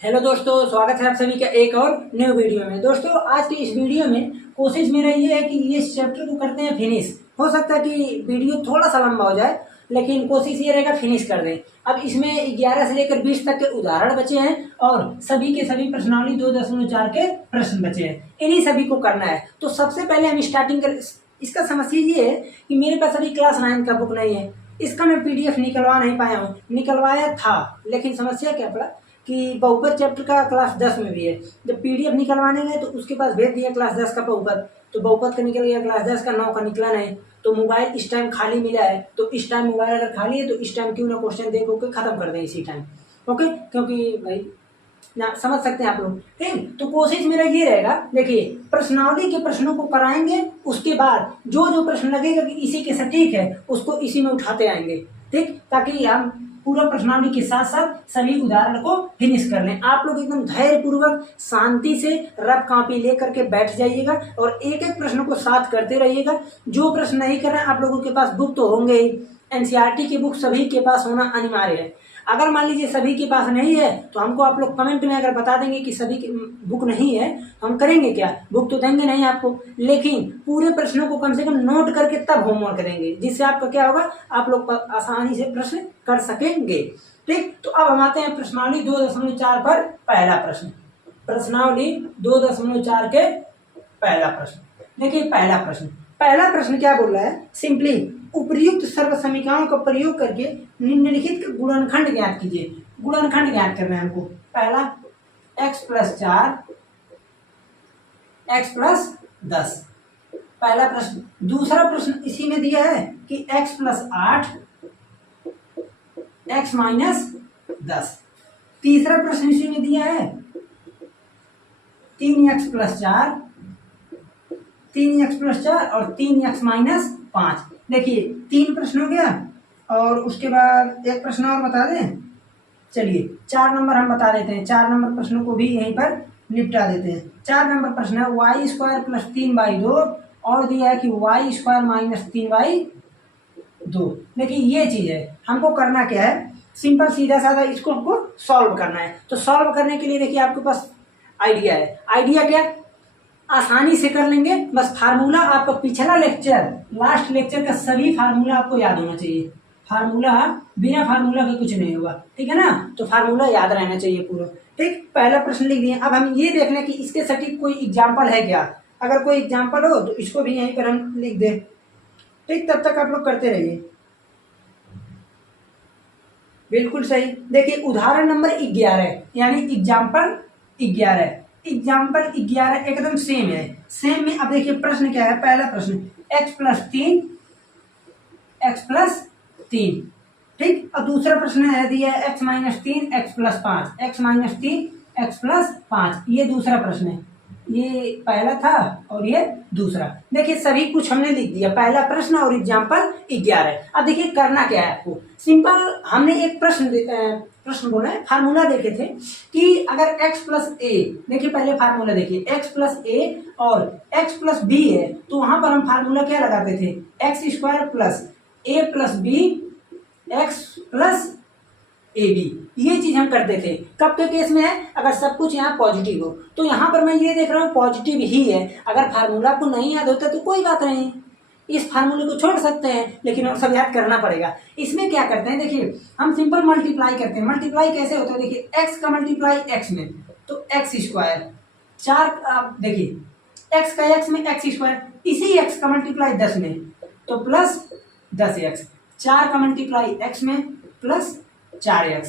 Hello दोस्तों, स्वागत है आप सभी का एक और न्यू वीडियो में। दोस्तों, आज की इस वीडियो में कोशिश मेरा ये है कि इस चैप्टर को करते हैं फिनिश। हो सकता है कि वीडियो थोड़ा सा लंबा हो जाए, लेकिन कोशिश ये रहेगा फिनिश कर दें। अब इसमें 11 से लेकर 20 तक के उदाहरण बचे हैं और सभी के सभी प्रश्नावली 2.4 के प्रश्न बचे हैं। इन्हीं सभी को करना है। तो सबसे पहले हम स्टार्टिंग कर इसका समस्या ये है कि मेरे पास अभी क्लास 9 का बुक नहीं है। इसका मैं PDF निकलवा नहीं पाया हूँ। निकलवाया था, लेकिन समस्या क्या पड़ा कि बहुपद चैप्टर का क्लास 10 में भी है। जब PDF निकलवाने गए तो उसके पास भेज दिया क्लास 10 का बहुपद, तो बहुपद का निकल गया, क्लास 10 का 9 का निकला नहीं। तो मोबाइल इस टाइम खाली मिला है, तो इस टाइम मोबाइल अगर खाली है तो इस टाइम क्यों ना क्वेश्चन देखो के खत्म कर दें इसी टाइम। ओके, क्योंकि भाई ना समझ सकते हैं आप लोग। ठीक, तो कोशिश मेरा ये रहेगा, देखिए प्रश्नावली के प्रश्नों को कराएंगे, उसके बाद जो जो प्रश्न लगेगा कि इसी के सटीक है उसको इसी में उठाते आएंगे। ठीक, ताकि हम पूरा प्रश्नावली के साथ साथ सभी उदाहरण को फिनिश कर लें। आप लोग एकदम धैर्य पूर्वक शांति से रफ कॉपी लेकर के बैठ जाइएगा और एक एक प्रश्न को साथ करते रहिएगा। जो प्रश्न नहीं कर रहे हैं, आप लोगों के पास बुक तो होंगे ही। NCERT की बुक सभी के पास होना अनिवार्य है। अगर मान लीजिए सभी के पास नहीं है तो हमको आप लोग कमेंट में अगर बता देंगे कि सभी की बुक नहीं है, तो हम करेंगे क्या? बुक तो देंगे नहीं आपको, लेकिन पूरे प्रश्नों को कम से कम नोट करके तब होमवर्क देंगे, जिससे आपका क्या होगा, आप लोग आसानी से प्रश्न कर सकेंगे। ठीक, तो अब हम आते हैं प्रश्नावली 2.4 पर। पहला प्रश्न, प्रश्नावली 2.4 के पहला प्रश्न। देखिए पहला प्रश्न क्या बोल रहा है, सिंपली उपर्युक्त सर्व समीकरणों का प्रयोग करके निम्नलिखित गुणनखंड ज्ञात कीजिए। गुणनखंड ज्ञात करना है हमको। पहला x+4 x+10, पहला प्रश्न। दूसरा प्रश्न इसी में दिया है कि x+8 x-10। तीसरा प्रश्न इसी में दिया है 3x+4 और 3x-5। देखिए 3 प्रश्न हो गया और उसके बाद एक प्रश्न और बता दें। चलिए 4 नंबर हम बता देते हैं। 4 नंबर प्रश्नों को भी यहीं पर निपटा देते हैं। 4 नंबर प्रश्न है y² + 3/2 और दिया है कि y² - 3/2। देखिए ये चीज है, हमको करना क्या है, सिंपल सीधा साधा इसको हमको सॉल्व करना है। तो सॉल्व करने के लिए देखिए आपके पास आइडिया है। आइडिया क्या, आसानी से कर लेंगे। बस फार्मूला आपका पिछला लेक्चर, लास्ट लेक्चर का सभी फार्मूला आपको याद होना चाहिए। फार्मूला, बिना फार्मूला के कुछ नहीं होगा, ठीक है ना? तो फार्मूला याद रहना चाहिए पूरा। ठीक, पहला प्रश्न लिख दिए। अब हम ये देख लें कि इसके सटीक कोई एग्जाम्पल है क्या। अगर कोई एग्जाम्पल हो तो इसको भी यहीं पर हम लिख दें। ठीक, तब तक आप लोग करते रहिए। बिल्कुल सही। देखिए उदाहरण नंबर 11 यानी एग्जाम्पल 11। एग्जाम्पल 11 एकदम सेम है। सेम में अब देखिए प्रश्न क्या है। पहला प्रश्न x+3 ठीक, और दूसरा प्रश्न है दिया है x-3 x+5 ये दूसरा प्रश्न है। ये पहला था और ये दूसरा। देखिए सभी कुछ हमने लिख दिया, पहला प्रश्न और एग्जाम्पल 11। अब देखिए करना क्या है आपको, सिंपल हमने एक प्रश्न बोला है, फार्मूला देखे थे कि अगर x+a, देखिए पहले फार्मूला देखिए, x+a और x+b है तो वहां पर हम फार्मूला क्या लगाते थे, x² + a + b x AB। ये चीज हम करते थे। कब के केस में है, अगर सब कुछ यहाँ पॉजिटिव हो। तो यहाँ पर मैं ये देख रहा हूँ पॉजिटिव ही है। अगर फार्मूला को नहीं याद होता तो कोई बात नहीं, इस फार्मूले को छोड़ सकते हैं, लेकिन और सब याद करना पड़ेगा। इसमें क्या करते हैं, देखिए हम सिंपल मल्टीप्लाई करते हैं। मल्टीप्लाई कैसे होता है, देखिए x का मल्टीप्लाई x में तो x², 4 देखिए x का x में x², इसी x का मल्टीप्लाई 10 में तो प्लस 10x, 4 का मल्टीप्लाई x में प्लस 4x,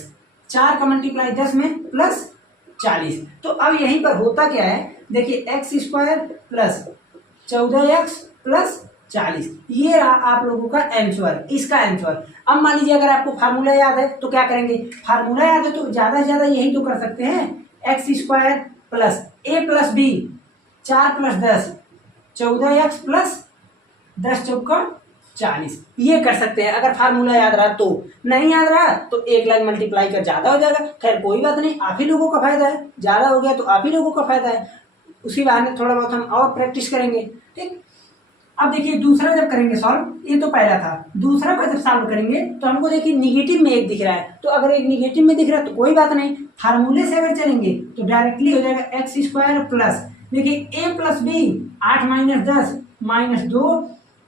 4 का मल्टीप्लाई 10 में प्लस 40। तो अब यहीं पर होता क्या है, देखिए x² + 14x + 40। ये रहा आप लोगों का आंसर, इसका आंसर। अब मान लीजिए अगर आपको फार्मूला याद है तो क्या करेंगे, फार्मूला याद है तो ज्यादा से ज्यादा यही तो कर सकते हैं, x² + a + b 4 + 10 14x + 10 चौका 40। ये कर सकते हैं अगर फार्मूला याद रहा तो। नहीं याद रहा तो एक लाइन मल्टीप्लाई कर ज्यादा हो जाएगा। खैर कोई बात नहीं, आप ही लोगों का फायदा है, ज्यादा हो गया तो आप ही लोगों का फायदा है। उसी बहाने थोड़ा बहुत हम और प्रैक्टिस करेंगे। ठीक, अब देखिए दूसरा जब करेंगे सॉल्व, ये तो पहला था, दूसरा का जब सॉल्व करेंगे तो हमको देखिए निगेटिव में एक दिख रहा है, तो अगर एक निगेटिव में दिख रहा है तो कोई बात नहीं, फार्मूले से अगर चलेंगे तो डायरेक्टली हो जाएगा एक्स स्क्वायर प्लस, देखिए a plus b 8 minus 10 minus 2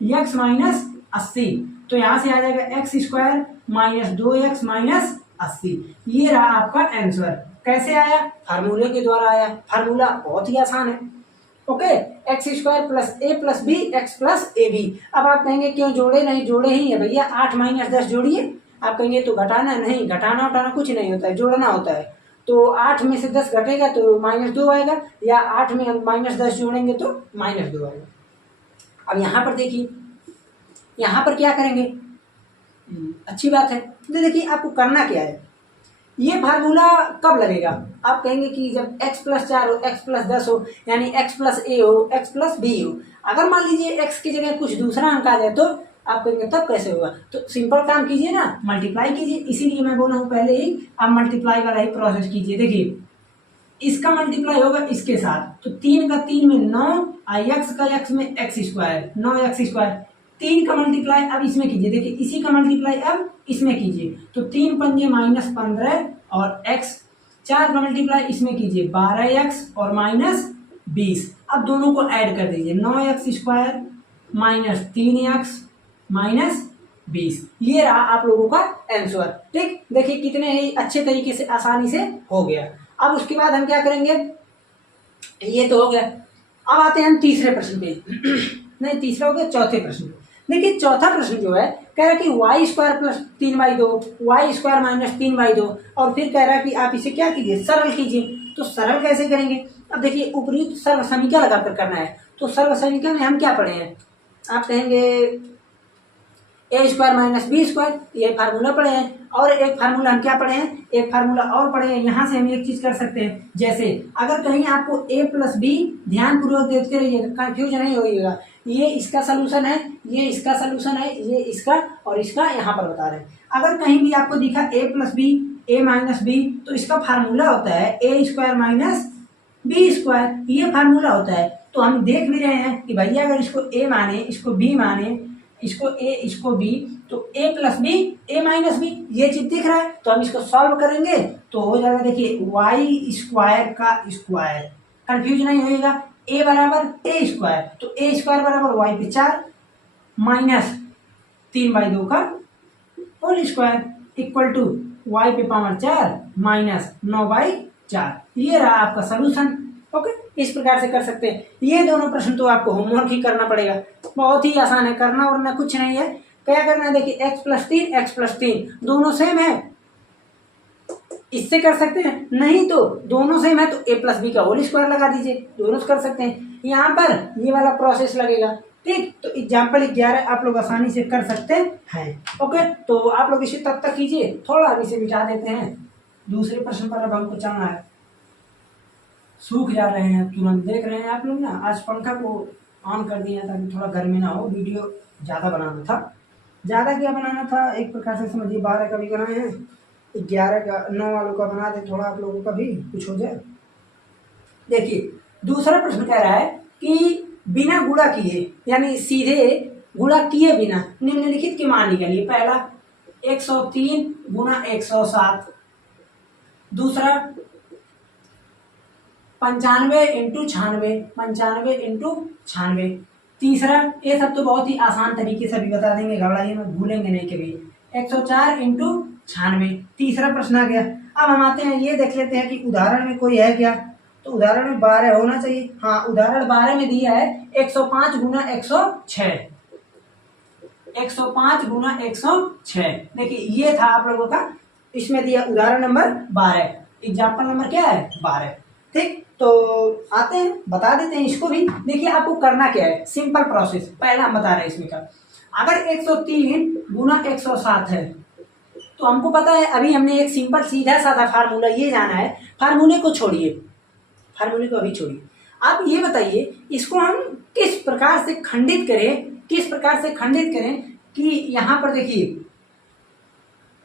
x minus 80, तो यहाँ से आ जाएगा x square minus 2x minus 80। ये रहा आपका आंसर। कैसे आया? फार्मूले के द्वारा आया। फार्मूला बहुत ही आसान है। Okay, x square plus a plus b x plus a b. अब आप कहेंगे क्यों जोड़े? नहीं जोड़े ही है भैया, 8 माइनस 10 जोड़िए। आप कहेंगे तो घटाना नहीं, घटाना उठाना कुछ नहीं होता है, जोड़ना होता है। तो 8 में से 10 घटेगा तो -2 आएगा, या 8 में हम -10 जोड़ेंगे तो -2 आएगा। अब यहाँ पर देखिए, यहाँ पर क्या करेंगे? अच्छी बात है। तो देखिए आपको करना क्या है, ये फार्मूला कब लगेगा? आप कहेंगे कि जब x प्लस 4 हो, x प्लस 10 हो, यानी x प्लस ए हो, x प्लस बी हो। अगर मान लीजिए x की जगह कुछ दूसरा अंक आ जाए तो आप कहेंगे तब कैसे होगा? तो सिंपल काम कीजिए ना, मल्टीप्लाई कीजिए। इसीलिए मैं बोला हूँ पहले ही, आप मल्टीप्लाई वाला ही प्रोसेस कीजिए। देखिए इसका मल्टीप्लाई होगा इसके साथ, तो 3 का 3 में 9, x का x में x स्क्वायर, 9x स्क्वायर। 3 का मल्टीप्लाई अब इसमें कीजिए, देखिए इसी का मल्टीप्लाई अब इसमें कीजिए, तो 3 पंजे -15 और x। 4 का मल्टीप्लाई इसमें कीजिए, 12x और -20। अब दोनों को ऐड कर दीजिए, 9x square minus 3x minus 20। ये रहा आप लोगों का आंसर। ठीक, देखिए कितने ही अच्छे तरीके से आसानी से हो गया। अब उसके बाद हम क्या करेंगे? ये तो हो गया। अब आते हैं हम तीसरे प्रश्न पे। नहीं, तीसरा हो गया, चौथे प्रश्न पे। देखिए चौथा प्रश्न जो है, कह रहा है कि y square plus 3/2, y square minus 3/2, और फिर कह रहा है कि आप इसे क्या कीजिए? सरल कीजिए। तो सरल कैसे करेंगे? अब देखिए उपयुक्त सर्व समीकरण लगाकर करना है। तो सर्व समीकरण में हम क्या पढ़े हैं? आप कहेंगे ए स्क्वायर माइनस बी स्क्वायर, ये फार्मूला पढ़े हैं। और एक फार्मूला हम क्या पढ़े हैं? एक फार्मूला और पढ़े हैं। यहाँ से हम एक चीज कर सकते हैं, जैसे अगर कहीं आपको ए प्लस बी, ध्यानपूर्वक देखते रहिएगा, कंफ्यूज नहीं होइएगा। ये इसका सलूशन है, ये इसका सलूशन है, ये इसका और इसका यहाँ पर बता रहे हैं। अगर कहीं भी आपको दिखा ए plus b, a minus B, तो इसका फार्मूला होता है a square minus b square, ये फार्मूला होता है। तो हम देख भी रहे हैं कि भैया अगर इसको ए माने, इसको बी माने, इसको ए इसको बी, तो ए plus b a minus B, ये चीज दिख रहा है। तो हम इसको सॉल्व करेंगे तो हो जाएगा, देखिए वाई स्क्वायर का स्क्वायर, कंफ्यूज नहीं होएगा। ए बराबर ए स्क्वायर, तो ए स्क्वायर बराबर वाई पे 4 माइनस 3/2 का whole square equal to y पे पावर 4 माइनस 9/4। ये रहा आपका सोल्यूशन। ओके, इस प्रकार से कर सकते हैं। ये दोनों प्रश्न तो आपको होमवर्क ही करना पड़ेगा, बहुत ही आसान है, करना वरना कुछ नहीं है। क्या करना है? देखिए x प्लस 3 दोनों सेम है, इससे कर सकते हैं। नहीं तो दोनों सेम है तो a प्लस बी का होल स्क्वायर लगा दीजिए, दोनों से कर सकते हैं। यहाँ पर ये वाला प्रोसेस लगेगा। ठीक, तो एग्जाम्पल 11 आप लोग आसानी से कर सकते हैं। ओके, तो आप लोग इसे तब तक कीजिए, थोड़ा अभी से मिटा देते हैं। दूसरे प्रश्न पर अब हमको चलना है। सूख जा रहे हैं तुरंत, देख रहे हैं आप लोग ना, आज पंखा को ऑन कर दिया ताकि थोड़ा गर्मी ना हो। वीडियो ज़्यादा बनाना था, ज़्यादा क्या बनाना था, एक प्रकार से समझिए 12 का भी बनाए हैं, 11 का 9 वालों का बना दे, थोड़ा आप लोगों का भी कुछ हो जाए। देखिए दूसरा प्रश्न कह रहा है कि बिना गुणा किए, यानी सीधे गुणा किए बिना निम्नलिखित के मान निकालिए। पहला 103 गुणा 107, दूसरा 95 इंटू 96, तीसरा, ये सब तो बहुत ही आसान तरीके से भी बता देंगे, घबराइए मत, भूलेंगे नहीं कभी। 104 इंटू 96, तीसरा प्रश्न आ गया। अब हम आते हैं, ये देख लेते हैं कि उदाहरण में कोई है क्या। तो उदाहरण में 12 होना चाहिए। हाँ, उदाहरण 12 में दिया है 105 गुना 106, 105 गुना 106। देखिए ये था आप लोगों का, इसमें दिया उदाहरण नंबर 12, एग्जाम्पल नंबर क्या है? 12। ठीक, तो आते हैं, बता देते हैं इसको भी। देखिए आपको करना क्या है, सिंपल प्रोसेस पहला हम बता रहे हैं इसमें का। अगर 103 गुना 107 है तो हमको पता है, अभी हमने एक सिंपल सीधा साधा फार्मूला ये जाना है। फार्मूले को छोड़िए, फार्मूले को अभी छोड़िए। आप ये बताइए इसको हम किस प्रकार से खंडित करें, किस प्रकार से खंडित करें कि यहाँ पर देखिए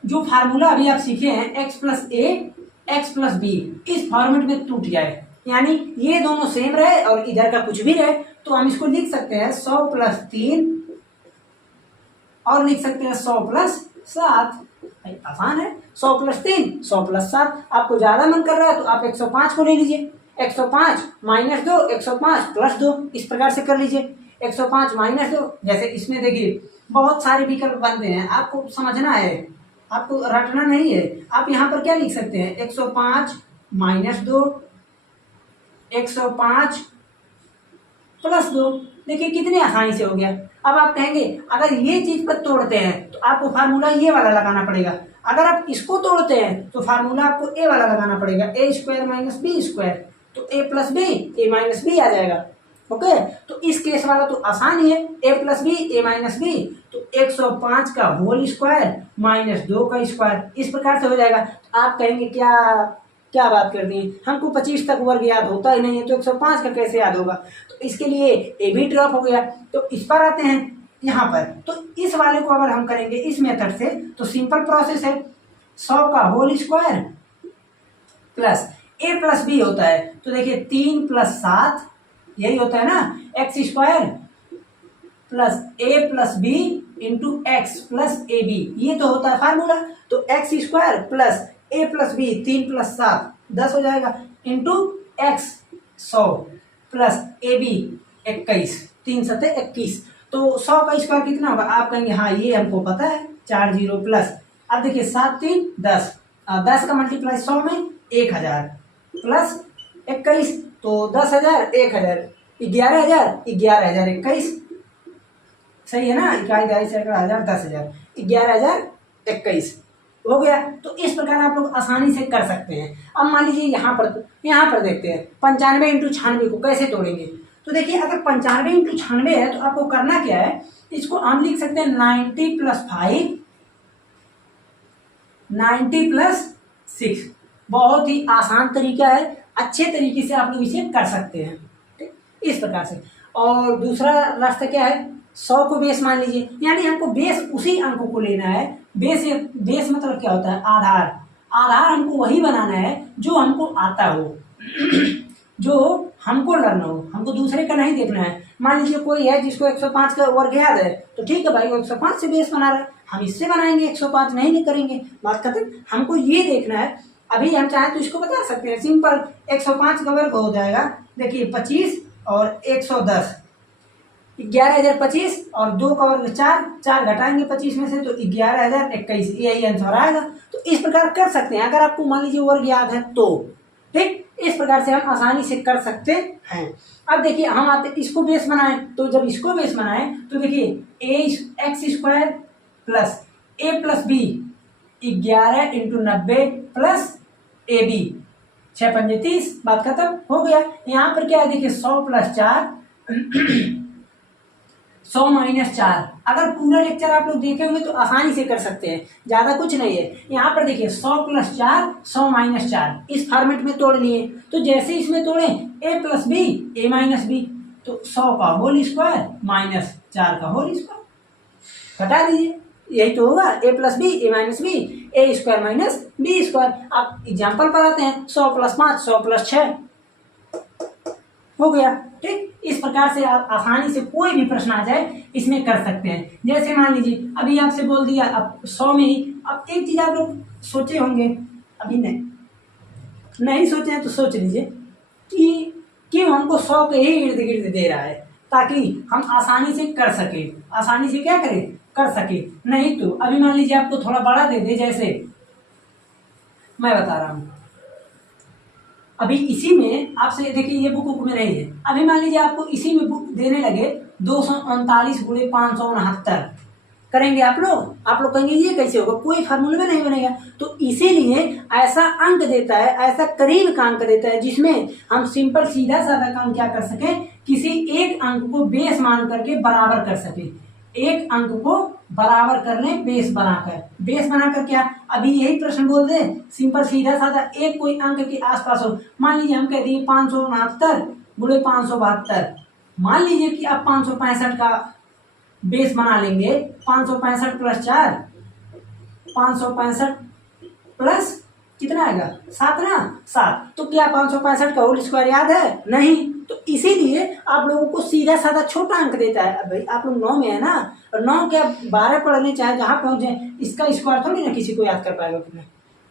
जो फार्मूला अभी आप सीखे हैं x प्लस ए एक्स प्लस बी, इस फॉर्मेट में टूट जाए, यानी ये दोनों सेम रहे और इधर का कुछ भी रहे। तो हम इसको लिख सकते हैं 100 प्लस 3 और लिख सकते हैं 100 प्लस 7। आसान है, 100 प्लस 3 100 प्लस 7। आपको ज्यादा मन कर रहा है तो आप 105 को ले लीजिए, 105 माइनस 2 105 प्लस 2, इस प्रकार से कर लीजिए। 105 माइनस 2, जैसे इसमें देखिए बहुत सारे विकल्प बनते हैं, आपको समझना है, आपको रटना नहीं है। आप यहाँ पर क्या लिख सकते हैं, 105 माइनस 2 105 प्लस 2। देखिए कितनी आसानी से हो गया। अब आप कहेंगे अगर ये चीज पर तोड़ते हैं तो आपको फार्मूला ये वाला लगाना पड़ेगा, अगर आप इसको तोड़ते हैं तो फार्मूला आपको ए वाला लगाना पड़ेगा, ए स्क्वायर माइनस बी स्क्वायर, तो ए plus b a minus B आ जाएगा। ओके, तो इस केस वाला तो आसान ही है, ए plus b a minus B, तो 105 का होल स्क्वायर माइनस 2 का स्क्वायर, इस प्रकार से हो जाएगा। तो आप कहेंगे क्या क्या बात कर दी, हमको 25 तक वर्ग याद होता ही नहीं है तो 105 का कैसे याद होगा। तो इसके लिए ए भी ड्रॉप हो गया। तो इस पर आते हैं यहाँ पर, तो इस वाले को अगर हम करेंगे इस मेथड से तो सिंपल प्रोसेस है, 100 का whole square plus a plus B होता है, तो देखिए 3 प्लस 7 यही होता है ना, x square plus a plus b into x plus a b, ये तो होता है फार्मूला। तो x square plus a plus b 3 plus 7 10 हो जाएगा, into x 100 plus a b 21 3 सते 21, तो 100 का स्क्वायर कितना होगा। आप कहेंगे हाँ ये हमको पता है, 4 0 प्लस, अब देखिए 7 3 10, 10 का मल्टीप्लाई 100 में 1000 प्लस 21, तो 10,000 1000 11,000 11,021, सही है ना, 11,000 10,000 11,021 हो गया। तो इस प्रकार आप लोग आसानी से कर सकते हैं। अब मान लीजिए यहाँ पर देखते हैं 95 इंटू 96 को कैसे तोड़ेंगे। तो देखिए अगर 95 इंटू 96 है तो आपको करना क्या है, इसको हम लिख सकते हैं 90 प्लस 5 90 प्लस 6, बहुत ही आसान तरीका है, अच्छे तरीके से आप लोग इसे कर सकते हैं, ठीक, इस प्रकार से। और दूसरा रास्ता क्या है, 100 को बेस मान लीजिए, यानी हमको बेस उसी अंकों को लेना है। बेस मतलब क्या होता है, आधार हमको वही बनाना है जो हमको आता हो जो हमको लर्न हो, हमको दूसरे का नहीं देखना है। मान लीजिए कोई है जिसको 105 का वर्ग याद है, तो ठीक है भाई वो 105 से बेस बना रहा है, हम इससे बनाएंगे, 105 नहीं करेंगे, बात खत्म। हमको ये देखना है, अभी हम चाहें तो इसको बता सकते हैं, सिंपल 105 का वर्ग हो जाएगा, देखिए 25 और 110 11,025 और 2 का वर्ग 4 घटाएंगे 25 में से तो 11,021, यही आंसर आएगा। तो इस प्रकार कर सकते हैं अगर आपको मान लीजिए वर्ग याद है तो, ठीक, इस प्रकार से हम आसानी से कर सकते हैं। अब देखिए हम आते इसको बेस बनाएं, तो जब इसको बेस बनाएं तो देखिए a x square plus a plus b 11 into 90 plus a b 6 पंजे 30, बात खत्म हो गया। यहाँ पर क्या है देखिए 100 प्लस 4 100 माइनस 4, अगर पूरा लेक्चर आप लोग देखे होंगे तो आसानी से कर सकते हैं, ज्यादा कुछ नहीं है। यहाँ पर देखिए 100 प्लस 4 100 माइनस 4, इस फॉर्मेट में तोड़ लिए, तो जैसे इसमें तोड़े ए plus b a minus B, तो 100 का होल स्क्वायर माइनस 4 का होल स्क्वायर हटा दीजिए, यही तो होगा, ए plus b a minus B A square minus b square. आप एग्जाम्पल पर आते हैं, 100 प्लस 5 100 प्लस 6 हो गया, ठीक। इस प्रकार से आप आसानी से कोई भी प्रश्न आ जाए इसमें कर सकते हैं। जैसे मान लीजिए अभी आपसे बोल दिया, अब 100 में ही, अब एक चीज आप लोग सोचे होंगे, अभी नहीं सोचे हैं तो सोच लीजिए कि क्यों हमको 100 के ही इर्द गिर्द दे रहा है, ताकि हम आसानी से कर सके, आसानी से क्या करें, कर सके। नहीं तो अभी मान लीजिए आपको थोड़ा बड़ा दे दे, जैसे मैं बता रहा हूँ, अभी इसी में आपसे देखिए ये बुक में नहीं है, अभी मान लीजिए आपको इसी में बुक देने लगे 239 गुणे 569, करेंगे आप लोग कहेंगे ये कैसे होगा, कोई फार्मूले में नहीं बनेगा। तो इसीलिए ऐसा अंक देता है, ऐसा करीब का अंक देता है जिसमें हम सिंपल सीधा साधा काम क्या कर सके, किसी एक अंक को बेस मान करके बराबर कर सके, एक अंक को बराबर कर लें बेस बनाकर क्या, अभी यही प्रश्न बोल दे, सिंपल सीधा साधा एक कोई अंक के आसपास हो। मान लीजिए हम कह दिए 569 गुणे 572, मान लीजिए कि आप 565 का बेस बना लेंगे, 565 प्लस 4 565 प्लस कितना आएगा 7 ना, 7। तो क्या 565 का होल स्क्वायर याद है? नहीं। तो इसीलिए आप लोगों को सीधा साधा छोटा अंक देता है। अब भाई आप लोग 9 में है ना, और 9 क्या 12 पढ़ने चाहे जहाँ पहुंच जाए, इसका स्क्वायर थोड़ी ना किसी को याद कर पाएगा कितना।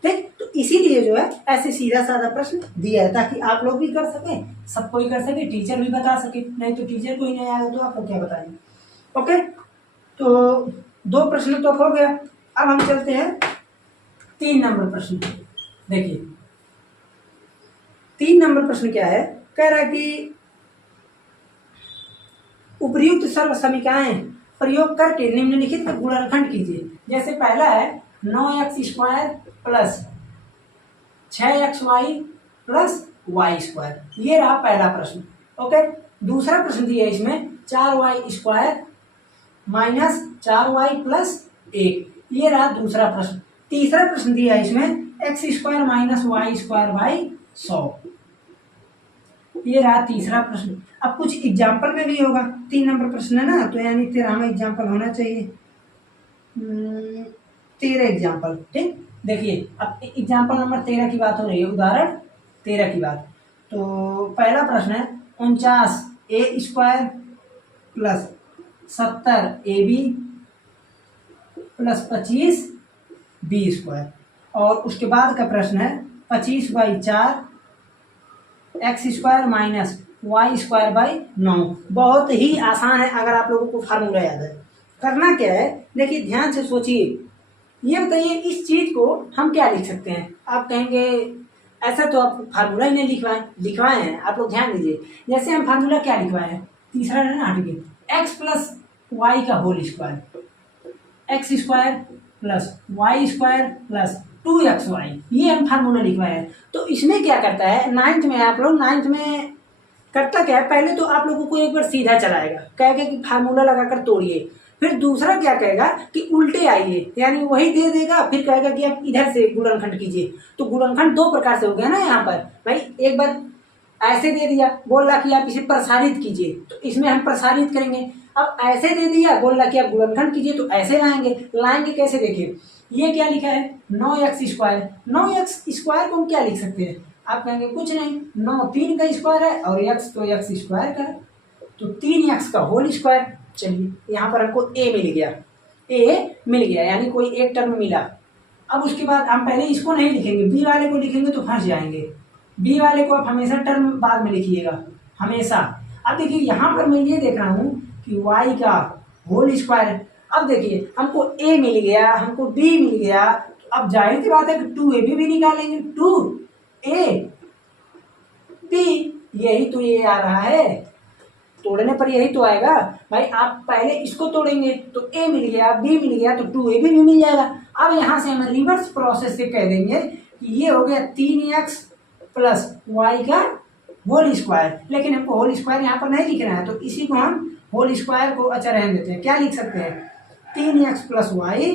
ठीक, तो इसीलिए जो है ऐसे सीधा साधा प्रश्न दिया है ताकि आप लोग भी कर सके, सब कोई कर सके, टीचर भी बता सके। नहीं तो टीचर को ही नहीं आएगा तो आपको क्या बताएंगे। ओके, तो 2 प्रश्न तो हो गया। अब हम चलते हैं 3 नंबर प्रश्न। देखिए 3 नंबर प्रश्न क्या है, कह रहा है कि उपर्युक्त सर्व समीकरणें प्रयोग करके निम्नलिखित का गुणनखंड कीजिए। जैसे पहला है 9x² plus 6xy plus y², ये रहा पहला प्रश्न। ओके, दूसरा प्रश्न दिया है इसमें 4y² माइनस 4y प्लस 1, ये रहा दूसरा प्रश्न। तीसरा प्रश्न दिया है इसमें x² माइनस y² बाई 100, ये रहा तीसरा प्रश्न। अब कुछ एग्जाम्पल में भी होगा, 3 नंबर प्रश्न है ना, तो यानी 13 में एग्जाम्पल होना चाहिए। 13 एग्जाम्पल। ठीक, देखिए अब एग्जाम्पल नंबर 13 की बात हो रही है, उदाहरण 13 की बात। तो पहला प्रश्न है 49a² plus 70ab plus 25b², और उसके बाद का प्रश्न है 25/4 x² माइनस y² बाई 9। बहुत ही आसान है अगर आप लोगों को फार्मूला याद है। करना क्या है, देखिए ध्यान से सोचिए, ये बताइए इस चीज को हम क्या लिख सकते हैं। आप कहेंगे ऐसा तो आप फार्मूला ही नहीं लिखवाए हैं। आप लोग ध्यान दीजिए, जैसे हम फार्मूला क्या लिखवाए हैं, तीसरा है ना, हटिए, x प्लस वाई का whole square, x² plus y² plus 2xy, ये हम फार्मूला लिखवाए हैं। तो इसमें क्या करता है, 9th में आप लोग 9th में करता क्या है, पहले तो आप लोगों को एक बार सीधा चलाएगा, कहेगा कि फार्मूला लगाकर तोड़िए। फिर दूसरा क्या कहेगा कि उल्टे आइए, यानी वही दे देगा, फिर कहेगा कि आप इधर से गुणनखंड कीजिए। तो गुणनखंड 2 प्रकार से हो गया ना यहाँ पर भाई, एक बार ऐसे दे दिया, बोल रहा कि आप इसे प्रसारित कीजिए, तो इसमें हम प्रसारित करेंगे। अब ऐसे दे दिया, बोल रहा कि आप गुणनखंड कीजिए, तो ऐसे लाएंगे कैसे, देखिए ये क्या लिखा है 9x²। 9x² को हम क्या लिख सकते हैं, आप कहेंगे कुछ नहीं, 9 3 का स्क्वायर है और x तो x² का है, तो 3x का होल स्क्वायर। चलिए यहाँ पर हमको a मिल गया, यानी कोई एक टर्म मिला। अब उसके बाद हम पहले इसको नहीं लिखेंगे, b वाले को लिखेंगे तो फंस जाएंगे। b वाले को आप हमेशा टर्म बाद में लिखिएगा, हमेशा। अब देखिए यहाँ पर मैं ये देख रहा हूँ कि y का होल स्क्वायर। अब देखिए हमको a मिल गया, हमको b मिल गया, तो अब जाहिर सी बात है कि 2ab भी निकालेंगे, 2ab, यही तो ये आ रहा है, तोड़ने पर यही तो आएगा भाई। आप पहले इसको तोड़ेंगे तो a मिल गया, b मिल गया, तो 2ab भी मिल जाएगा। अब यहाँ से हम रिवर्स प्रोसेस से कह देंगे कि ये हो गया 3x प्लस y का होल स्क्वायर, लेकिन हमको होल स्क्वायर यहाँ पर नहीं लिखना है, तो इसी को हम होल स्क्वायर को अच्छा रहने देते हैं। क्या लिख सकते हैं, 3x plus y,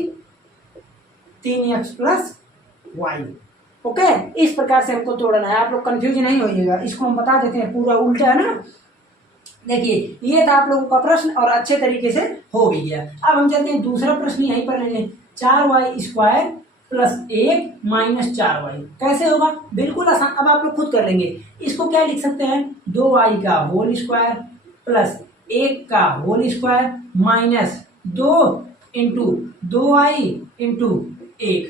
3x plus y. Okay, इस प्रकार से हमको तोड़ना है, आप लोग कंफ्यूज नहीं होइएगा। इसको हम बता देते हैं, पूरा उल्टा है ना। देखिए ये था आप लोगों का प्रश्न और अच्छे तरीके से हो भी गया। अब हम चलते हैं दूसरा प्रश्न, यहीं पर ले लें, 4y² प्लस 1 माइनस 4y, कैसे होगा, बिल्कुल आसान। अब आप लोग खुद कर लेंगे। इसको क्या लिख सकते हैं, 2y का होल स्क्वायर प्लस 1 का whole square minus 2 into 2y into 1,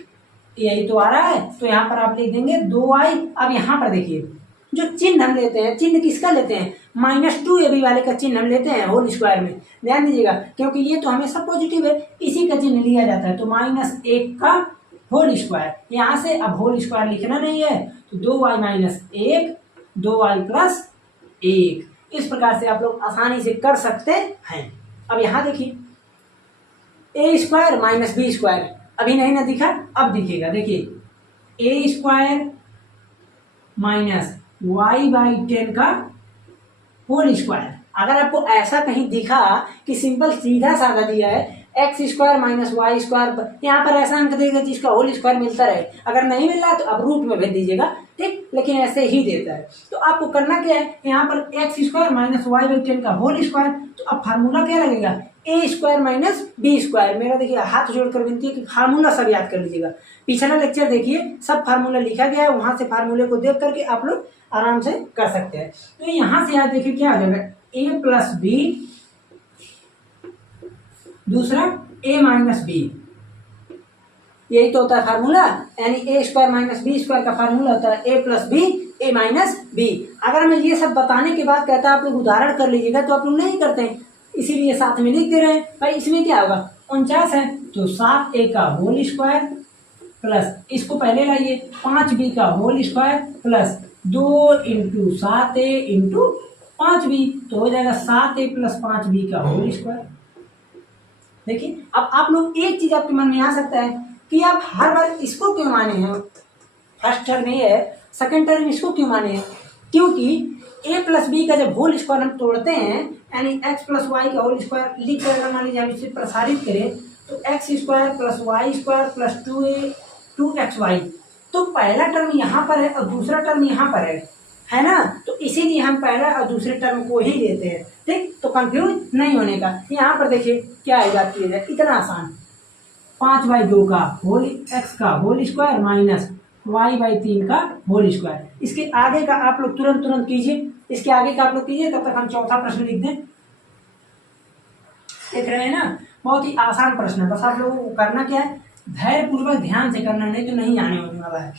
यही तो आ रहा है। तो यहाँ पर आप लिख देंगे 2y। अब यहाँ पर देखिए जो चिन्ह हम लेते हैं, चिन्ह किसका लेते हैं, -2ab वाले का चिन्ह हम लेते हैं होल स्क्वायर में, ध्यान दीजिएगा, क्योंकि ये तो हमेशा पॉजिटिव है, इसी का चिन्ह लिया जाता है। तो -1 का होल स्क्वायर, यहाँ से अब होल स्क्वायर लिखना नहीं है, तो 2y माइनस 1, 2y प्लस 1, इस प्रकार से आप लोग आसानी से कर सकते हैं। अब यहाँ देखिए a² माइनस b², अभी नहीं ना दिखा, अब दिखेगा, देखिए a² माइनस y/10 का होल स्क्वायर। अगर आपको ऐसा कहीं दिखा कि सिंपल सीधा साधा दिया है x square minus y square, यहाँ पर ऐसा अंक देगा जिसका होल स्क्वायर मिलता रहे, अगर नहीं मिल रहा तो आप रूट में भेज दीजिएगा, ठीक, लेकिन ऐसे ही देता है। तो आपको करना क्या है, यहाँ पर x square minus y by 10 का होल स्क्वायर, तो अब फार्मूला क्या लगेगा, a square minus b square. मेरा देखिए हाथ जोड़कर विनती है कि फार्मूला सब याद कर लीजिएगा, पिछला लेक्चर देखिए सब फार्मूला लिखा गया है, वहां से फार्मूले को देख करके आप लोग आराम से कर सकते हैं। तो यहाँ से याद देखिए क्या आ जाएगा, ए प्लस बी, दूसरा ए माइनस बी, यही तो होता है फार्मूला, यानी ए स्क्वायर माइनस बी स्क्वायर का फार्मूला होता है ए plus b a minus B. अगर मैं ये सब बताने के बाद कहता आप लोग उदाहरण कर लीजिएगा तो आप लोग नहीं करते हैं, इसीलिए साथ में लिख दे रहे हैं। भाई इसमें क्या होगा, 49 है तो 7a का होल स्क्वायर प्लस, इसको पहले लाइए 5b का whole square plus 2 into 7a into 5b, तो हो जाएगा 7a प्लस 5b का होल स्क्वायर। देखिए अब आप लोग एक चीज आपके मन में आ सकता है कि आप हर बार इसको क्यों माने हैं, फर्स्ट टर्म ये है, सेकंड टर्म इसको क्यों माने हैं, क्योंकि a प्लस बी का जब होल स्क्वायर हम तोड़ते हैं, यानी x प्लस वाई का होल स्क्वायर लिख कर मान लीजिए हम इसे प्रसारित करें तो x square plus y square plus 2xy, तो पहला टर्म यहाँ पर है और दूसरा टर्म यहाँ पर है ना, तो इसीलिए हम पहला और दूसरे टर्म को ही लेते हैं, ठीक, तो कंफ्यूज नहीं होने का। यहाँ पर देखिए क्या इजाद किया जाए, इतना आसान, 5/2 का होल एक्स का होल स्क्वायर माइनस y/3 का होल स्क्वायर। इसके आगे का आप लोग तुरंत कीजिए, इसके आगे का आप लोग कीजिए, तब तक हम चौथा प्रश्न लिख दें। देख रहे हैं ना, बहुत ही आसान प्रश्न है, बस आप लोगों को करना क्या है, धैर्य पूर्वक ध्यान से करना, नहीं तो नहीं आने होने वाला है,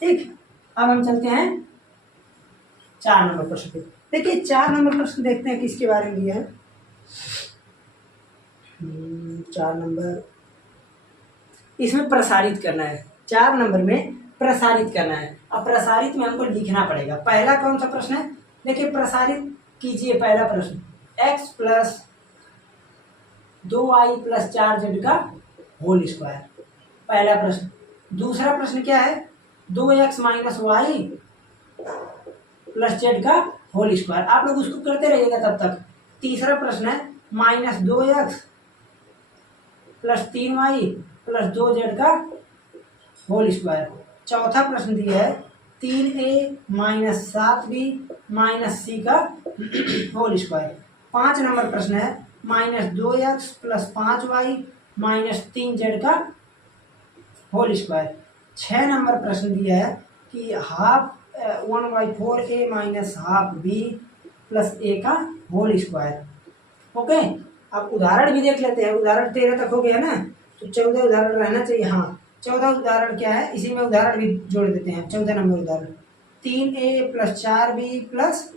ठीक। अब हम चलते हैं 4 नंबर प्रश्न पे। देखिए 4 नंबर प्रश्न देखते हैं किसके बारे में दिया है। 4 नंबर, इसमें प्रसारित करना है, 4 नंबर में प्रसारित करना है। अब प्रसारित में हमको लिखना पड़ेगा। पहला कौन सा प्रश्न है, देखिए प्रसारित कीजिए। पहला प्रश्न x plus 2y plus 4z का होल स्क्वायर, पहला प्रश्न। दूसरा प्रश्न क्या है, 2x minus y plus z का होल स्क्वायर, आप लोग उसको करते रहिएगा तब तक। तीसरा प्रश्न है minus 2x plus 3y plus 2z का होल स्क्वायर। चौथा प्रश्न दिया है 3a minus 7b minus c का होल स्क्वायर। 5 नंबर प्रश्न है minus 2x plus 5y minus 3z का होल स्क्वायर। 6 नंबर प्रश्न दिया है कि half 1/4a minus half b plus a का होल स्क्वायर। ओके, आप उदाहरण भी देख लेते हैं। उदाहरण 13 तक हो गया ना, तो 14 उदाहरण रहना चाहिए। हाँ, 14 उदाहरण क्या है, इसी में उदाहरण भी जोड़ देते हैं। 14 नंबर उदाहरण 3a plus 4b plus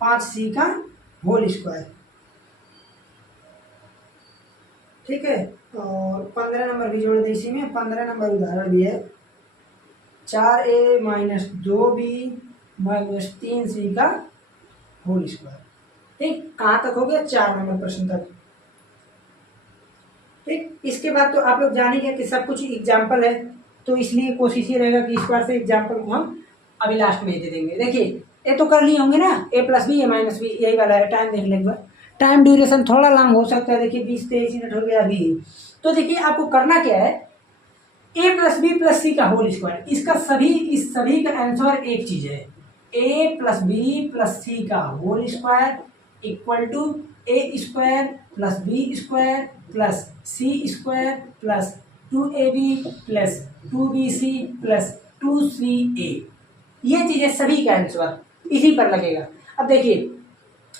5c का होल स्क्वायर, ठीक है। और 15 नंबर भी जोड़ दे इसी में। 15 नंबर उदाहरण भी है 4a minus 2b minus 3c का होल स्क्वायर, ठीक। कहाँ तक हो गया, 4 नंबर प्रश्न तक, ठीक। इसके बाद तो आप लोग जानेंगे कि सब कुछ एग्जाम्पल है, तो इसलिए कोशिश ये रहेगा कि इस बार से एग्जाम्पल को हम अभी लास्ट में दे देंगे। देखिए ये तो कर लिए होंगे ना, a plus b a minus b, यही वाला है। टाइम देख लें एक बार, टाइम ड्यूरेशन थोड़ा लॉन्ग हो सकता है। देखिए 20-23 मिनट हो गया अभी। तो देखिए आपको करना क्या है, a plus b plus c का होल स्क्वायर, इस सभी का आंसर एक चीज है, a plus b plus c का whole square equal to a square plus b square plus c square plus 2ab plus 2bc plus 2ca। ये चीजें सभी का आंसर इसी पर लगेगा। अब देखिए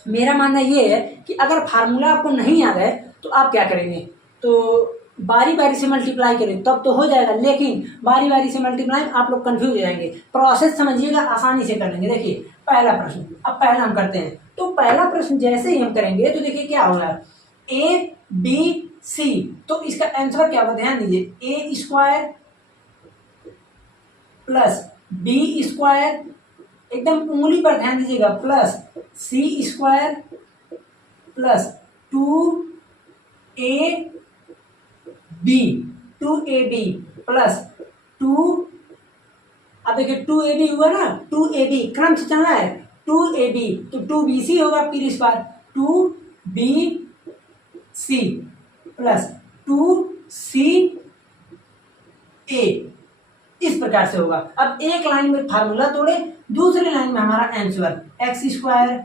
मेरा मानना ये है कि अगर फार्मूला आपको नहीं याद है तो आप क्या करेंगे, तो बारी बारी से मल्टीप्लाई करें तब तो हो जाएगा, लेकिन बारी बारी से मल्टीप्लाई आप लोग कंफ्यूज हो जाएंगे। प्रोसेस समझिएगा, आसानी से कर लेंगे। देखिए पहला प्रश्न, अब पहला हम करते हैं। तो पहला प्रश्न जैसे ही हम करेंगे तो देखिए क्या हो रहा है, ए बी सी, तो इसका आंसर क्या होगा, ध्यान दीजिए, ए स्क्वायर प्लस बी स्क्वायर, एकदम उंगली पर ध्यान दीजिएगा, plus c square plus 2ab plus 2, अब देखिए 2ab हुआ ना, 2ab क्रम से चलना है, 2ab तो 2bc होगा, फिर इस बार 2bc C plus 2c a, इस प्रकार से होगा। अब एक लाइन में फार्मूला तोड़े, दूसरी लाइन में हमारा answer x square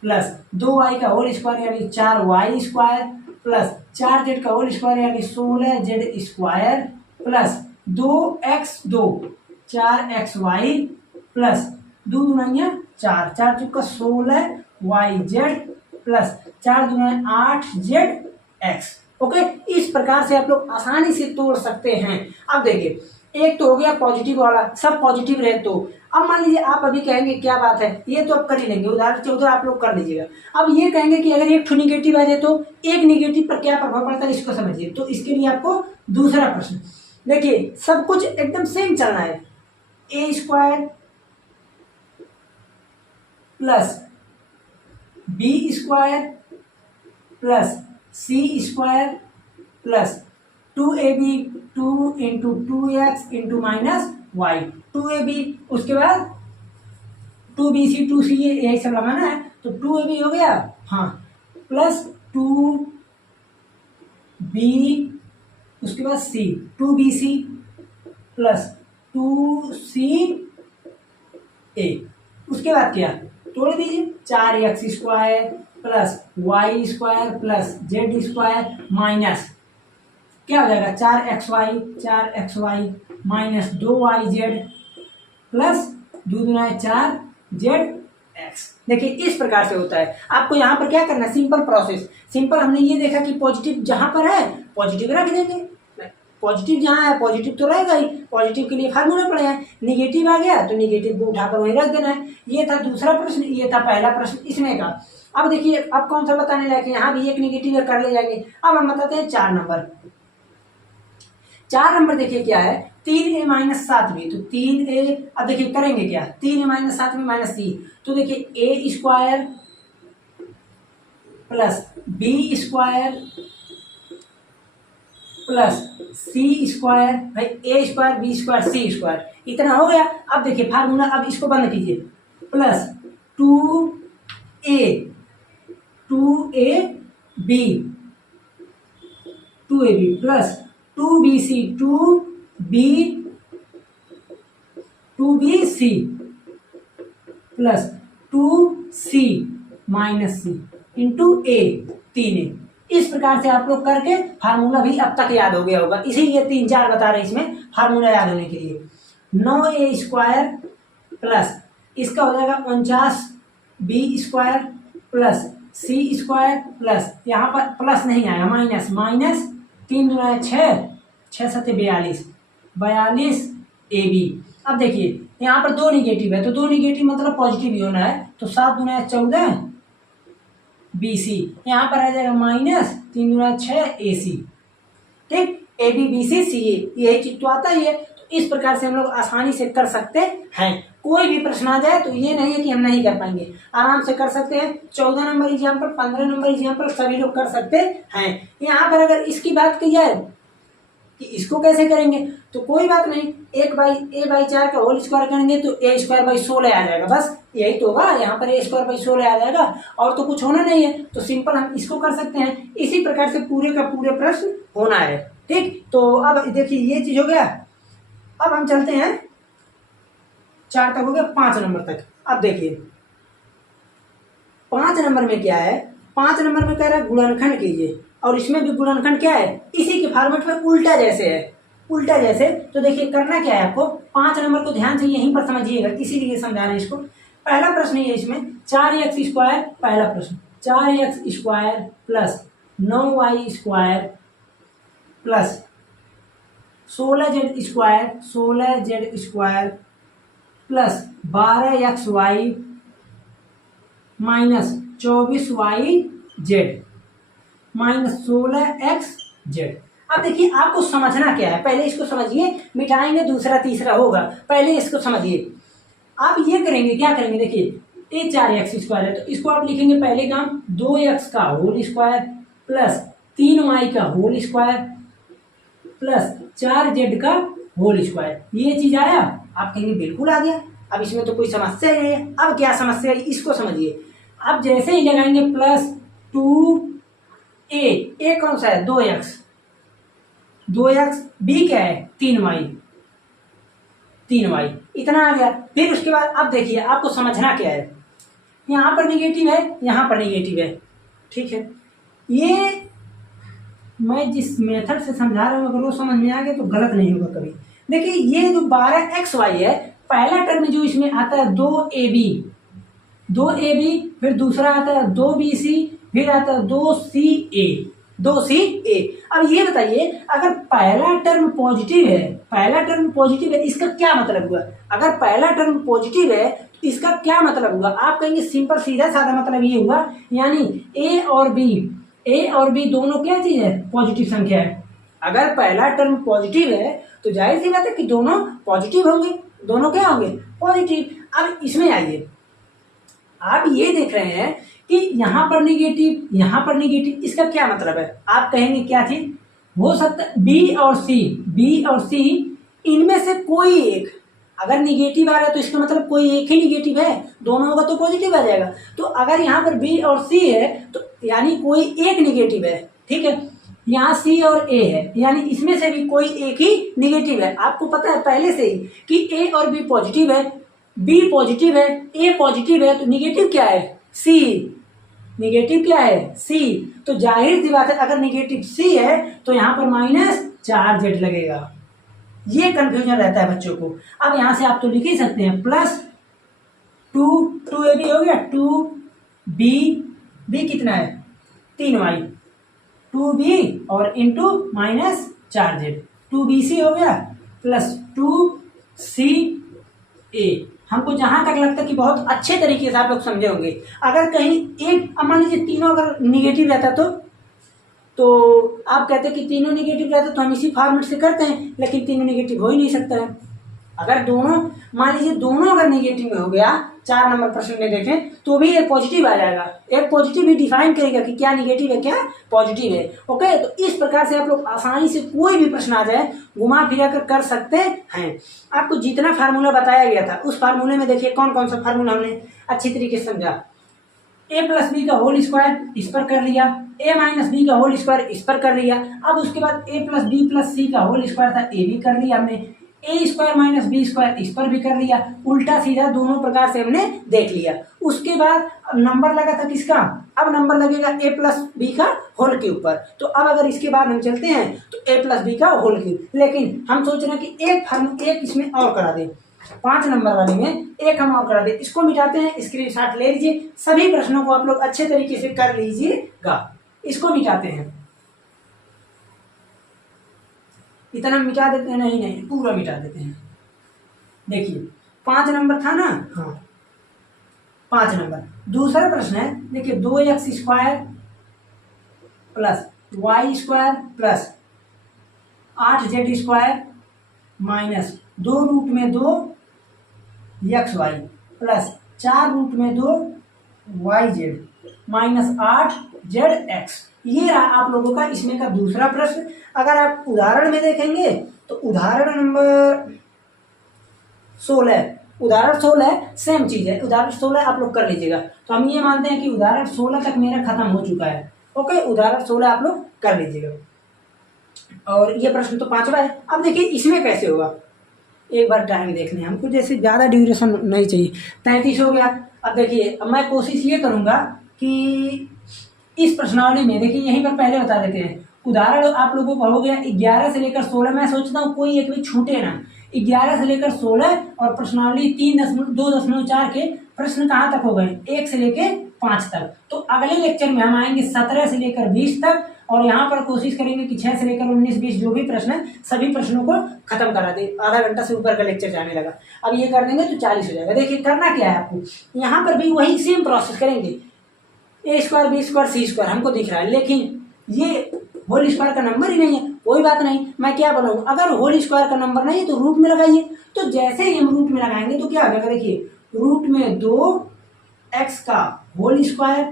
plus 2y का होल स्क्वायर यानी 4y स्क्वायर प्लस 4z का होल स्क्वायर यानी 16z square plus 2x2 4xy plus 2 दूना 4, 4 चौका 16yz प्लस 4 दूना 8zx। ओके, इस प्रकार से आप लोग आसानी से तोड़ सकते हैं। अब देखिए, एक तो हो गया पॉजिटिव वाला, सब पॉजिटिव रहे तो। अब मान लीजिए आप अभी कहेंगे क्या बात है, ये तो आप कर ही लेंगे, उदाहरण 14 आप लोग कर लीजिएगा। अब ये कहेंगे कि अगर एक निगेटिव आ जाए तो एक निगेटिव पर क्या प्रभाव पड़ता है इसको समझिए। तो इसके लिए आपको दूसरा प्रश्न देखिए, सब कुछ एकदम सेम चलना है। A square plus b square plus c square plus 2ab 2 into 2x into minus y 2ab, उसके बाद 2bc 2ca यही सब लगाना है। तो 2ab हो गया, हाँ, प्लस 2b, उसके बाद c 2bc प्लस 2ca, उसके बाद क्या तोड़ दीजिए, 4x square plus y square plus z square minus क्या हो जाएगा 4xy माइनस 2yz प्लस 2 दूना 4zx। देखिए इस प्रकार से होता है। आपको यहाँ पर क्या करना है, सिंपल प्रोसेस, सिंपल। हमने ये देखा कि पॉजिटिव जहाँ पर है पॉजिटिव रख देंगे, पॉजिटिव जहाँ है पॉजिटिव तो रहेगा ही, पॉजिटिव के लिए फार्मूला पड़े हैं। निगेटिव आ गया तो निगेटिव को उठाकर वहीं रख देना है। ये था दूसरा प्रश्न, ये था पहला प्रश्न इसमें का। अब देखिए अब कौन सा बताने लायक है, यहाँ भी एक निगेटिव कर ले जाएंगे। अब हम बताते हैं 4 नंबर। 4 नंबर देखिए क्या है, 3a माइनस 7b, तो 3a, अब देखिए करेंगे क्या, 3a minus 7b minus c, तो देखिए a square plus b square plus c square, भाई a square b square c square, इतना हो गया। अब देखिए फार्मूला, अब इसको बंद कीजिए, plus 2ab 2ab plus 2bc 2bc plus 2c minus c into a 3a। इस प्रकार से आप लोग करके फार्मूला भी अब तक याद हो गया होगा, इसीलिए 3-4 बता रहे हैं इसमें फार्मूला याद होने के लिए। 9a स्क्वायर प्लस इसका हो जाएगा 49b square plus c square plus यहाँ पर प्लस नहीं आया माइनस 3 दूना 6, 6 7 42, 42 ab। अब देखिए यहाँ पर 2 निगेटिव है, तो 2 निगेटिव मतलब पॉजिटिव ही होना है, तो 7 दूना 14 bc, यहाँ पर आ जाएगा माइनस 3 दूना 6 ac। ठीक, ab bc ca, यही चीज तो आता ही है। तो इस प्रकार से हम लोग आसानी से कर सकते हैं। कोई भी प्रश्न आ जाए तो ये नहीं है कि हम नहीं कर पाएंगे, आराम से कर सकते हैं। 14 नंबर एग्जाम्पल, 15 नंबर एग्जाम्पल सभी लोग कर सकते हैं। यहाँ पर अगर इसकी बात की जाए कि इसको कैसे करेंगे, तो कोई बात नहीं, a बाई 4 का होल स्क्वायर करेंगे तो a स्क्वायर बाई 16 आ जाएगा, बस यही तो होगा। यहाँ पर a स्क्वायर बाई 16 आ जाएगा और तो कुछ होना नहीं है, तो सिंपल हम इसको कर सकते हैं। इसी प्रकार से पूरे का पूरे प्रश्न होना है। ठीक, तो अब देखिए ये चीज हो गया। अब हम चलते हैं 4 तक हो गया, 5 नंबर तक। अब देखिए 5 नंबर में क्या है, 5 नंबर में कह रहा है गुणनखंड कीजिए, और इसमें भी गुणनखंड क्या है, इसी के फॉर्मेट में उल्टा जैसे है, उल्टा जैसे। तो देखिए करना क्या है आपको, 5 नंबर को ध्यान से यहीं पर समझिएगा, इसीलिए समझा रहे हैं इसको। पहला प्रश्न है इसमें 4x स्क्वायर, पहला प्रश्न 4x square plus 9y square plus 16z square plus 12xy minus 24yz minus 16xz। अब देखिए आपको समझना क्या है, पहले इसको समझिए, मिटाएंगे दूसरा तीसरा होगा, पहले इसको समझिए। आप ये करेंगे, क्या करेंगे, देखिए ये 4x स्क्वायर है, तो इसको आप लिखेंगे पहले काम 2x का होल स्क्वायर प्लस 3y का होल स्क्वायर प्लस 4z का होल स्क्वायर। ये चीज आया, आप कहेंगे बिल्कुल आ गया, अब इसमें तो कोई समस्या ही नहीं है। अब क्या समस्या है, इसको समझिए। अब जैसे ही लगाएंगे प्लस 2 ए कौन सा है 2x, 2x, बी क्या है 3y, 3y, इतना आ गया। फिर उसके बाद अब देखिए आपको समझना क्या है, यहाँ पर निगेटिव है, यहाँ पर निगेटिव है, ठीक है। ये मैं जिस मेथड से समझा रहा हूँ अगर वो समझ में आ गया तो गलत नहीं होगा कभी। देखिए ये जो 12xy है, पहला टर्म जो इसमें आता है 2ab, 2ab, फिर दूसरा आता है 2bc, फिर आता है 2ca, 2ca। अब ये बताइए अगर पहला टर्म पॉजिटिव है, पहला टर्म पॉजिटिव है, इसका क्या मतलब हुआ? अगर पहला टर्म पॉजिटिव है तो इसका क्या मतलब हुआ? आप कहेंगे सिंपल सीधा साधा मतलब ये हुआ, यानी ए और बी दोनों क्या चीज है? पॉजिटिव संख्या है। अगर पहला टर्म पॉजिटिव है तो जाहिर सी बात है कि दोनों पॉजिटिव होंगे, दोनों क्या होंगे? पॉजिटिव। अब इसमें आइए, आप ये देख रहे हैं कि यहाँ पर निगेटिव, यहाँ पर निगेटिव, इसका क्या मतलब है? आप कहेंगे क्या चीज हो सकता है? बी और सी इनमें से कोई एक अगर निगेटिव आ रहा है तो इसका मतलब कोई एक ही निगेटिव है, दोनों होगा तो पॉजिटिव आ जाएगा। तो अगर यहाँ पर बी और सी है तो यानी कोई एक निगेटिव है, ठीक है। यहाँ सी और ए है, यानी इसमें से भी कोई एक ही निगेटिव है। आपको पता है पहले से ही कि ए और बी पॉजिटिव है, बी पॉजिटिव है, ए पॉजिटिव है, तो निगेटिव क्या है? सी। निगेटिव क्या है? सी। तो जाहिर सी बात है अगर निगेटिव सी है तो यहाँ पर -4z लगेगा। ये कंफ्यूजन रहता है बच्चों को। अब यहां से आप तो लिख ही सकते हैं +2ab हो गया, 2b कितना है 3y, 2b और इंटू -4z, 2bc हो गया +2ca। हमको जहां तक लगता है कि बहुत अच्छे तरीके से आप लोग समझे होंगे। अगर कहीं एक मान लीजिए तीनों अगर निगेटिव रहता तो आप कहते हैं कि तीनों निगेटिव रहते तो हम इसी फॉर्मेट से करते हैं, लेकिन तीनों निगेटिव हो ही नहीं सकता है। अगर दोनों मान लीजिए दोनों अगर निगेटिव में हो गया, 4 नंबर प्रश्न में देखें तो भी एक पॉजिटिव आ जाएगा। एक पॉजिटिव ही डिफाइन करेगा कि क्या निगेटिव है क्या पॉजिटिव है। ओके, तो इस प्रकार से आप लोग आसानी से कोई भी प्रश्न आ जाए घुमा फिरा कर सकते हैं। आपको जितना फार्मूला बताया गया था उस फार्मूले में देखिए कौन कौन सा फार्मूला हमने अच्छी तरीके से समझा। a+b का होल स्क्वायर इस पर कर लिया, a-b का होल स्क्वायर इस पर कर लिया। अब उसके बाद a+b+c का होल स्क्वायर था, ए भी कर लिया हमने, a² - b² इस पर भी कर लिया। उल्टा सीधा दोनों प्रकार से हमने देख लिया। उसके बाद नंबर लगा था किसका? अब नंबर लगेगा a+b का होल के ऊपर। तो अब अगर इसके बाद हम चलते हैं तो a+b का होल क्यूब, लेकिन हम सोच रहे हैं कि एक इसमें और करा दें, 5 नंबर वाले में एक हम और करा दे। इसको मिटाते हैं, स्क्रीनशॉट ले लीजिए। सभी प्रश्नों को आप लोग अच्छे तरीके से कर लीजिएगा। इसको मिटाते हैं, इतना मिटा देते हैं, नहीं पूरा मिटा देते हैं। देखिए 5 नंबर था ना, हाँ 5 नंबर। दूसरा प्रश्न है, देखिए 2x² plus y² plus 8z² minus 2√2 xy plus 4√2 yz minus 8zx। ये रहा आप लोगों का इसमें का दूसरा प्रश्न। अगर आप उदाहरण में देखेंगे तो उदाहरण नंबर 16, उदाहरण 16 सेम चीज है। उदाहरण 16 आप लोग कर लीजिएगा। तो हम ये मानते हैं कि उदाहरण 16 तक मेरा खत्म हो चुका है। ओके, उदाहरण 16 आप लोग कर लीजिएगा। और ये प्रश्न तो 5वां है। अब देखिए इसमें कैसे होगा, एक बार टाइम देख लें हमको, जैसे ज़्यादा ड्यूरेशन नहीं चाहिए। 33 हो गया। अब देखिए अब मैं कोशिश ये करूँगा कि इस प्रश्नावली में देखिए यहीं पर पहले बता देते हैं। उदाहरण आप लोगों का हो गया 11 से लेकर 16। मैं सोचता हूँ कोई एक भी छूटे ना। 11 से लेकर 16 और प्रश्नावली 2.4 के प्रश्न कहाँ तक हो गए? 1 से लेकर 5 तक। तो अगले लेक्चर में हम आएंगे 17 से लेकर 20 तक, और यहाँ पर कोशिश करेंगे कि 6 से लेकर 19-20 जो भी प्रश्न है सभी प्रश्नों को खत्म करा दे। आधा घंटा से ऊपर का लेक्चर जाने लगा। अब ये कर देंगे तो 40 हो जाएगा। देखिए करना क्या है आपको, यहाँ पर भी वही सेम प्रोसेस करेंगे। a² b² c² हमको दिख रहा है, लेकिन ये होल स्क्वायर का नंबर ही नहीं है। कोई बात नहीं, मैं क्या बोलूँ, अगर होल स्क्वायर का नंबर नहीं है तो रूट में लगाइए। तो जैसे ही हम रूट में लगाएंगे तो क्या हो जाएगा, देखिए रूट में 2x का होल स्क्वायर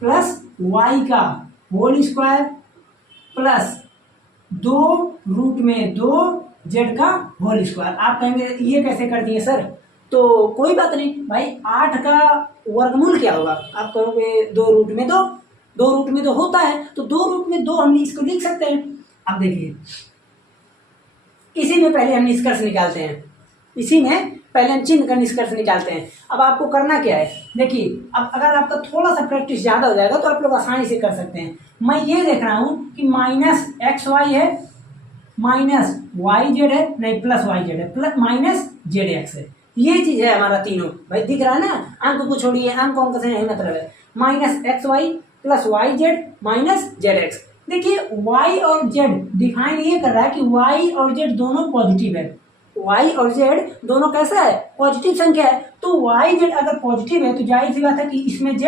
प्लस y का होल स्क्वायर प्लस 2√2 का होल स्क्वायर। आप कहेंगे ये कैसे कर दिए सर? तो कोई बात नहीं भाई, 8 का वर्गमूल क्या होगा? आप कहोगे 2√2 2 रूट में तो होता है, तो 2 रूट में 2 हम इसको लिख सकते हैं। अब देखिए इसी में पहले हम निष्कर्ष निकालते हैं, इसी में पहले हम चिन्ह का निष्कर्ष निकालते हैं। अब आपको करना क्या है, देखिए अब अगर आपका थोड़ा सा प्रैक्टिस ज़्यादा हो जाएगा तो आप लोग आसानी से कर सकते हैं। मैं ये देख रहा हूँ कि माइनस एक्स वाई है, माइनस वाई जेड है, नहीं प्लस वाई जेड है, प्लस माइनस जेड एक्स है, ये चीज़ है हमारा तीनों। भाई दिख रहा है ना, अंक को छोड़िए, अंक से नहीं मतलब है। Minus x y plus y z minus z x. देखिए y और z डिफाइन ये कर रहा है कि y और z दोनों पॉजिटिव है, y और z दोनों कैसा है, पॉजिटिव संख्या है। तो y z अगर पॉजिटिव है तो जाहिर सी बात है कि इसमें z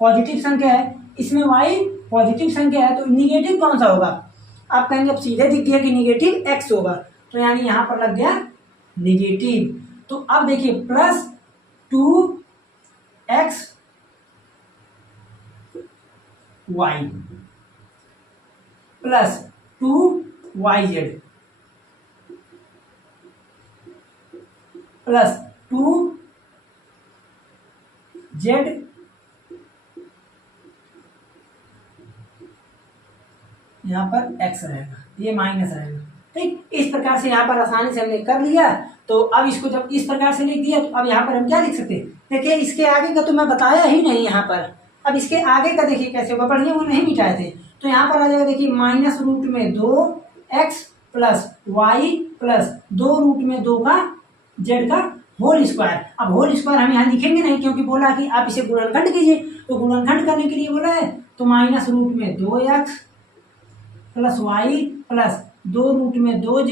पॉजिटिव संख्या है, इसमें y पॉजिटिव संख्या है, तो निगेटिव कौन सा होगा। आप कहेंगे अब सीधे दिख गया कि निगेटिव x होगा, तो यानी यहाँ पर लग गया निगेटिव। तो अब देखिए plus 2x y plus 2yz plus 2z यहाँ पर x रहेगा, ये माइनस रहेगा। ठीक, इस प्रकार से यहाँ पर आसानी से हमने कर लिया। तो अब इसको जब इस प्रकार से लिख दिया तो अब यहाँ पर हम क्या लिख सकते हैं, देखिए इसके आगे का तो मैं बताया ही नहीं यहाँ पर। अब इसके आगे का देखिए कैसे होगा, बढ़िया वो नहीं मिटाए थे, तो यहाँ पर आ जाएगा देखिए माइनस रूट में 2x plus Y plus 2 root में 2 का z का होल स्क्वायर। अब होल स्क्वायर हम यहाँ लिखेंगे नहीं क्योंकि बोला कि आप इसे गुणनखंड कीजिए, तो गुणनखंड करने के लिए बोला है तो माइनस रूट में 2x plus Y plus 2 root में 2z,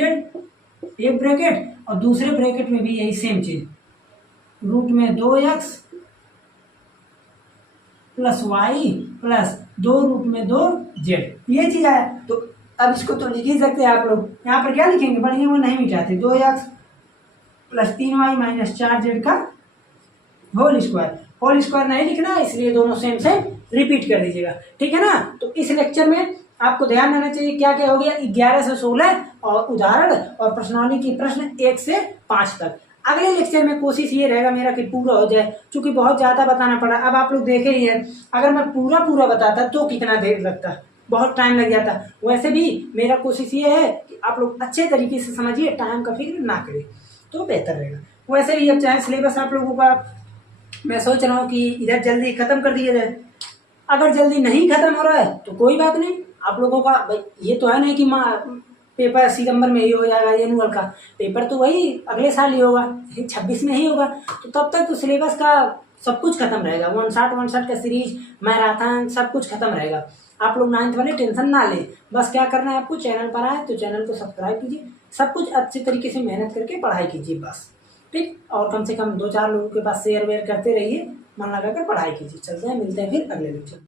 एक ब्रैकेट और दूसरे ब्रैकेट में भी यही सेम चीज, रूट में 2x plus Y plus 2 root में 2z, ये चीज है। तो अब इसको तो लिख ही सकते हैं आप लोग। यहाँ पर क्या लिखेंगे, बढ़िया वो नहीं मिटाते, 2x plus 3y minus 4z का होल स्क्वायर। होल स्क्वायर नहीं लिखना इसलिए दोनों सेम सेम रिपीट कर दीजिएगा, ठीक है ना। तो इस लेक्चर में आपको ध्यान देना चाहिए क्या क्या हो गया, 11 से 16 और उदाहरण और प्रश्नावली की प्रश्न 1 से 5 तक। अगले लेक्चर में कोशिश ये रहेगा मेरा कि पूरा हो जाए, क्योंकि बहुत ज़्यादा बताना पड़ा। अब आप लोग देखे ही हैं, अगर मैं पूरा बताता तो कितना देर लगता, बहुत टाइम लग जाता। वैसे भी मेरा कोशिश ये है कि आप लोग अच्छे तरीके से समझिए, टाइम का फिक्र ना करें तो बेहतर रहेगा। वैसे भी अब चाहे सिलेबस आप लोगों का मैं सोच रहा हूँ कि इधर जल्दी ख़त्म कर दिया जाए। अगर जल्दी नहीं ख़त्म हो रहा है तो कोई बात नहीं, आप लोगों का भाई ये तो है नहीं कि पेपर सितंबर में ही हो जाएगा, एनुअल का पेपर तो वही अगले साल ही होगा, 26 में ही होगा। तो तब तक तो सिलेबस का सब कुछ खत्म रहेगा, 1 का सीरीज, मैराथन सब कुछ खत्म रहेगा। आप लोग 9th वाले टेंशन ना लें, बस क्या करना है आपको, चैनल पर आए तो चैनल को सब्सक्राइब कीजिए, सब कुछ अच्छे तरीके से मेहनत करके पढ़ाई कीजिए बस, ठीक। और कम से कम 2-4 लोगों के पास शेयर वेयर करते रहिए, मन लगा कर पढ़ाई कीजिए। चलते हैं, मिलते हैं फिर अगले लेक्चर।